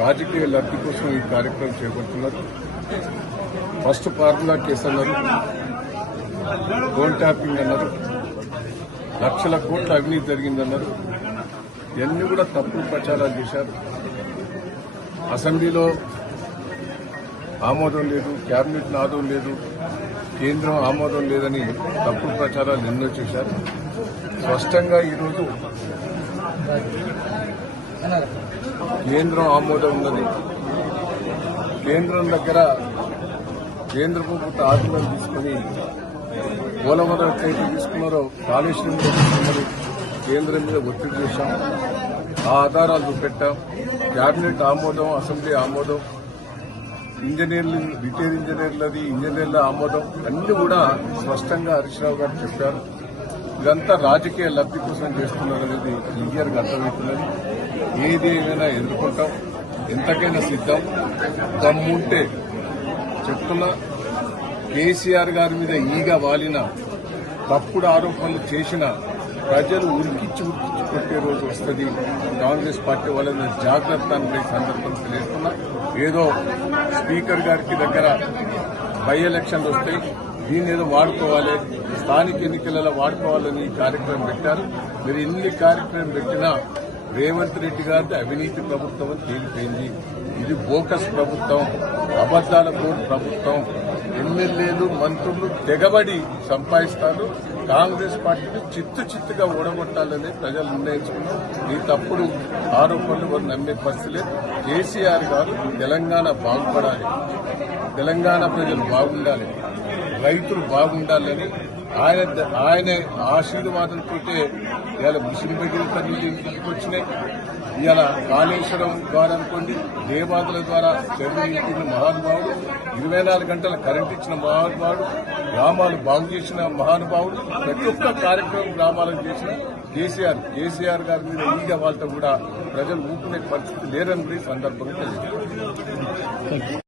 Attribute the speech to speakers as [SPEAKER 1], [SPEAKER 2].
[SPEAKER 1] రాజకీయ లబ్ధి కోసం ఈ కార్యక్రమం చేపడుతున్నారు. ఫస్ట్ ఫార్ములా కేసు అన్నారు ఫోన్ ట్యాపింగ్ అన్నారు. లక్షల కోట్ల అవినీతి జరిగిందన్నారు. ఇవన్నీ కూడా తప్పుడు ప్రచారాలు చేశారు. అసెంబ్లీలో ఆమోదం లేదు కేబినెట్ ఆమోదం లేదు కేంద్రం ఆమోదం లేదని తప్పుడు ప్రచారాలు ఎన్నో చేశారు. స్పష్టంగా ఈరోజు కేంద్రం ఆమోదం ఉన్నది. కేంద్రం దగ్గర కేంద్ర ప్రభుత్వ ఆర్డర్లను తీసుకుని పోలవరం అయితే తీసుకున్నారో కాళేశ్వరం తీసుకున్నది తీసుకున్నారు కేంద్రం మీద ఒత్తిడి చేశాం. ఆ ఆధారాలు చూపెట్టాం కేబినెట్ ఆమోదం అసెంబ్లీ ఆమోదం ఇంజనీర్లు రిటైర్ ఇంజనీర్లది ఇంజనీర్ల ఆమోదం అన్ని కూడా స్పష్టంగా హరీష్ రావు గారు చెప్పారు. ఇదంతా రాజకీయ లబ్ధి కోసం చేస్తున్నారు అనేది క్లియర్గా అర్థమవుతున్నది. ఏది ఏమైనా ఎదుర్కొంటాం ఎంతకైనా సిద్ధం. దమ్ముంటే చెప్తున్నా కేసీఆర్ గారి మీద ఈగ వాలిన తప్పుడు ఆరోపణలు చేసిన ప్రజలు ఉరికిచ్చి ఉరికిచ్చి కొట్టే రోజు వస్తుంది. కాంగ్రెస్ పార్టీ వాళ్ళని జాగ్రత్త అనే సందర్భం తెలియజేస్తున్నా. ఏదో స్పీకర్ గారికి దగ్గర బై ఎలక్షన్లు వస్తాయి. దీన్ని ఏదో వాడుకోవాలి. స్థానిక ఎన్నికలలో వాడుకోవాలని ఈ కార్యక్రమం పెట్టారు. మీరు ఎన్ని కార్యక్రమం పెట్టినా రేవంత్ రెడ్డి గారిది అవినీతి ప్రభుత్వం అని తేలిపోయింది. ఇది బోకస్ ప్రభుత్వం అబద్దాల కోర్టు ప్రభుత్వం. ఎమ్మెల్యేలు మంత్రులు తెగబడి సంపాదిస్తారు. కాంగ్రెస్ పార్టీని చిత్తు చిత్తుగా ఓడగొట్టాలని ప్రజలు నిర్ణయించుకున్నారు. ఈ తప్పుడు ఆరోపణలు వారు నమ్మే పరిస్థితులే కేసీఆర్ గారు తెలంగాణ బాగుపడాలి. తెలంగాణ ప్రజలు బాగుండాలి. రైతులు బాగుండాలని ఆయన ఆయన ఆశీర్వాదంతో ఇవాళ ముస్లిం దగ్గర తల్లి ఇంటికి వచ్చినాయి ఇవాళ కాళేశ్వరం ద్వారా అనుకోండి దేవాదుల ద్వారా చెరువు మహానుభావుడు ఇరవై నాలుగు గంటల కరెంట్ ఇచ్చిన మహానుభావుడు గ్రామాలు బాగు చేసిన మహానుభావుడు ప్రతి ఒక్క కార్యక్రమం గ్రామాలకు చేసిన కేసీఆర్. కేసీఆర్ గారి మీద ఈగ వాళ్ళతో కూడా ప్రజలు ఊపుకునే పరిస్థితి లేదని కూడా సందర్భంగా తెలియజేస్తారు